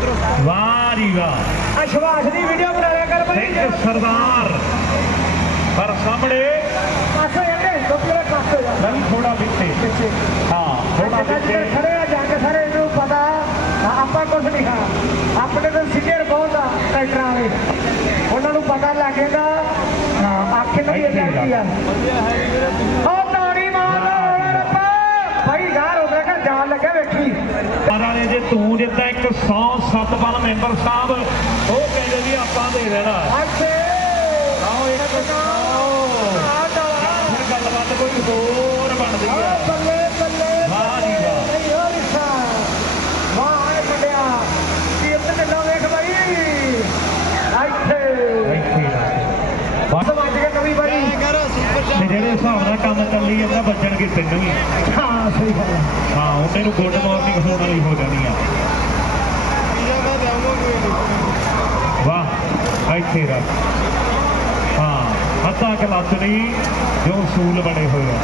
ਵਾਹ ਜੀ ਵਾਹ ਅਸ਼ਵਾਸ ਦੀ ਵੀਡੀਓ ਬਣਾ ਲਿਆ ਕਰ ਸਿੰਘ ਸਰਦਾਰ। ਪਰ ਸਾਹਮਣੇ ਪਾਸੇ ਇਹਨੇ ਦੁੱਪਰੇ ਪਾਸੇ ਜਾ ਥੋੜਾ ਵਿੱਚੇ ਪਿੱਛੇ। ਹਾਂ ਥੋੜਾ ਜਿੱਦਾਂ ਵਿੱਚੇ ਜਿੱਦਾਂ ਖੜੇ ਆ ਜੰਗ ਸਾਰੇ ਇਹਨੂੰ ਪਤਾ ਆਪਾਂ ਕੁਝ ਨਹੀਂ ਖਾ ਆਪਣੇ ਤਾਂ ਸਿੱਧੇ ਬਹੁਤ ਆ ਟਰੈਕਟਰਾਂ ਵਾਲੇ। ਉਹਨਾਂ ਨੂੰ ਪਤਾ ਲੱਗੇਗਾ ਹਾਂ ਅੱਖ ਨੂੰ ਵੀ ਲੱਗਦੀ ਆ। ਤੂੰ ਜਿੱਦਾਂ ਇੱਕ 107 ਬਲ ਮੈਂਬਰ ਸਾਹਿਬ ਉਹ ਕਹਿੰਦੇ ਵੀ ਆਪਾਂ ਦੇ ਦੇਣਾ। ਅੱਛੇ। ਆਓ ਇੱਕ ਆਓ ਫਿਰ ਗੱਲਬਾਤ ਕੋਈ ਹੋਰ ਬਣਦੀ ਹੈ ਬੱਲੇ ਬੱਲੇ ਵਾਹ ਜੀ ਵਾਹ। ਨਹੀਂ ਹੋ ਰਿਸ਼ਾ ਵਾਹ ਆਏ ਮੁੰਡਿਆ ਕੀਰਤ ਕਿੰਨਾ ਵੇਖ ਬਾਈ ਇੱਥੇ ਇੱਥੇ ਬਸ ਸਮਝ ਕੇ ਕਵੀ ਬਾਈ ਤੇ ਜਿਹੜੇ ਹਿਸਾਬ ਚੱਲੀ ਜਾਂਦਾ ਵੱਜਣਗੇ ਤੈਨੂੰ ਵੀ। ਹਾਂ ਸਹੀ ਗੱਲ ਹੈ ਉਹਨੇ ਨੂੰ ਗੁੱਡ ਮਾਰਨਿੰਗ ਹੋਣ ਵਾਲੀ ਹੋ ਜਾਣੀ ਆ। ਵਾਹ ਇੱਥੇ ਰੱਖ। ਹਾਂ ਅੱਧਾ ਕਲਾਸ ਨਹੀਂ ਜੋ ਸੂਲ ਬਣੇ ਹੋਏ ਆ।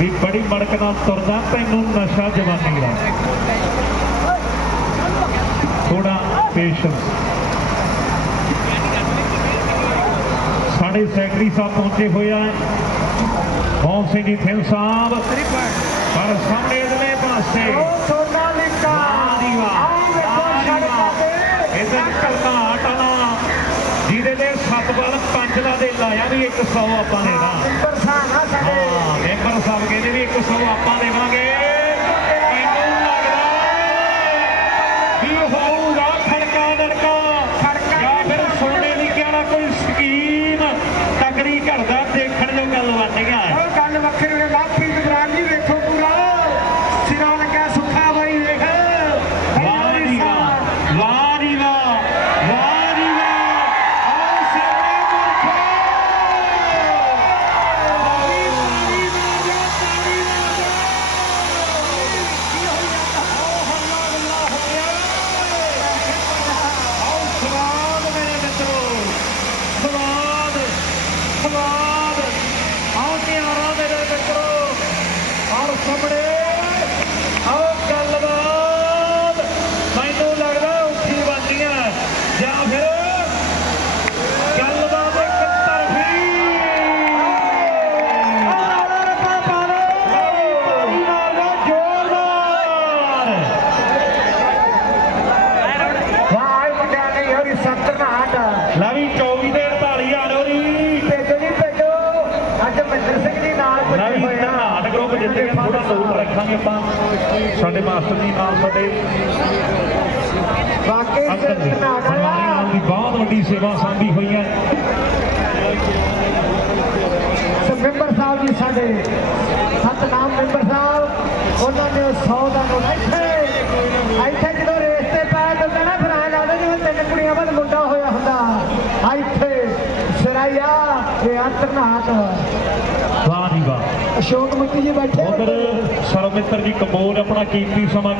ਵੀ ਬੜੀ ਮੜਕ ਨਾਲ ਤੁਰਦਾ ਤੈਨੂੰ ਨਸ਼ਾ ਜਵਾਨੀ ਦਾ। ਥੋੜਾ ਪੇਸ਼ੈਂਸ ਸਾਡੇ ਸੈਕਟਰੀ ਸਾਹਿਬ ਪਹੁੰਚੇ ਹੋਏ ਆ। ਮੋਹਨ ਸਿੰਘ ਜੀ? ਥਿੰਨ ਸਾਹਿਬ। ਪਰ ਸਾਹਮਣੇ ਇਧਰਲੇ ਪਾਸੇ। ਉਹ ਸੋਨਾ ਲਿਕਾ। ਵਾਹ ਜੀ ਵਾਹ। ਆਹ ਵੇਖੋ ਵਾਹ ਜੀ ਛੱਡ ਵਾਹ। ਪਾਵੇ ਇਹਦੇ ਘਰਨਾਟ ਵਾਲਾ ਜਿਹਦੇ ਦੇ ਸੱਤ ਬਲ ਪੰਜ ਦਾ ਦੇ ਲਾਇਆ ਵੀ 100 ਆਪਾਂ ਸਾਨਾ ਸਾਡੇ। ਹਾਂ ਮੈਂਬਰ ਸਾਹਿਬ ਕਹਿੰਦੇ ਵੀ 100 ਆਪਾਂ ਦੇਵਾਂਗੇ। ਮੈਨੂੰ ਲੱਗਦਾ ਵੀ ਹੋਊਗਾ ਖੜਕਾ ਦੜਕਾ ਖੜਕਾ ਜਾਂ ਫਿਰ ਸੋਨੇ ਦੀ ਕਿਹੜਾ ਕੋਈ ਸਕੀਮ ਤਕੜੀ ਘੜਦਾ ਦੇਖਣ ਨੂੰ ਗੱਲ ਬਣ ਗਿਆ ਹੈ ਉਹ ਗੱਲ ਵੱਖਰੀ ਹੈ ਲਾਪ੍ਰੀਤ ਬਰਾੜ ਜੀ ਵੇਖੋ ਪੂਰਾ ਸਿਰਾਂ ਲੱਗਿਆ ਸੁੱਖਾ ਬਾਈ ਵੇਖ ਵਾਹ ਜੀ ਵਾਹ ਵਾਹ ਜੀ ਵਾਹ ਵਾਹ ਜੀ ਵਾਹ ਆਓ ਸਿਆਣੇ ਮੁਰਖੋ ਤਾੜੀ ਤਾੜੀ ਮਾਰੋ ਤਾੜੀ ਮਾਰੋ ਕੀ ਹੋ ਜਾਂਦਾ ਹੋ ਹੱਲਾ ਹੱਲਾ ਹੋ ਗਿਆ ਆਓ ਸਵਾਦ ਮੇਰੇ ਮਿੱਤਰੋ ਸਵਾਦ ਸਵਾਦ ਆਓ ਤਿਆਰਾਂ ਮੇਰੇ ਮਿੱਤਰੋ ਔਰ ਸਾਹਮਣੇ। ਆਓ ਗੱਲਬਾਤ। ਮੈਨੂੰ ਲੱਗਦਾ ਉੱਠੀ ਬਾਤੀਆਂ ਜਾਂ ਫਿਰ ਗੱਲਬਾਤ ਇੱਕ ਤਰਫੀ। ਜ਼ੋਰਦਾਰ ਵਾਹ ਮੁੰਡਿਆਂ ਨੇ ਯਾਰੀ ਸੱਤਰ ਨਾ ਹਟ ਲੈ ਵੀ 24 ਦੇ 48 ਆ ਲੋ ਜੀ ਭੇਜੋ ਜੀ ਭੇਜੋ ਅੱਜ ਮਹਿੰਦਰ ਸਿੰਘ ਜੀ ਨਾਲ ਲੈ ਪੁੱਜੇ ਵੀ ਹੋਏ ਆ ਧਨਾਟ ਗਰੁੱਪ ਜਿੱਤੇ ਦੂਰ ਰੱਖਾਂਗੇ ਆਪਾਂ। ਸਾਡੇ ਮਾਸਟਰ ਜੀ ਨਾਲ ਸਾਡੇ ਵਾਕਈ ਨਾਲ ਦੀ ਬਹੁਤ ਵੱਡੀ ਸੇਵਾ ਸਾਂਭੀ ਹੋਈ ਹੈ। ਮੈਂਬਰ ਸਾਹਿਬ ਜੀ ਸਾਡੇ ਸਤਨਾਮ ਮੈਂਬਰ ਸਾਹਿਬ ਉਹਨਾਂ ਨੇ 100 ਦਾ ਨੋਟ ਇੱਥੇ। ਇੱਥੇ ਜਦੋਂ ਰੇਸ ਤੇ ਪਾਇਆ ਤਾਂ ਨਾ ਫਿਰ ਲੱਗਦਾ ਜਿਵੇਂ ਤਿੰਨ ਕੁੜੀਆਂ ਵੱਲ ਮੁੰਡਾ ਹੋਇਆ ਹੁੰਦਾ। ਇੱਥੇ ਸਿਰਾਇਆ ਇਹ ਅੰਤਰਨਾਟ ਵਾਹ ਜੀ ਵਾਹ। ਅਸ਼ੋਕ ਮੁੱਤੀ ਜੀ ਬੈਠੇ ਉਧਰ ਸਰਵਿੱਤਰ ਜੀ ਕੰਬੋਜ ਆਪਣਾ ਕੀਮਤੀ ਸਮਾਂ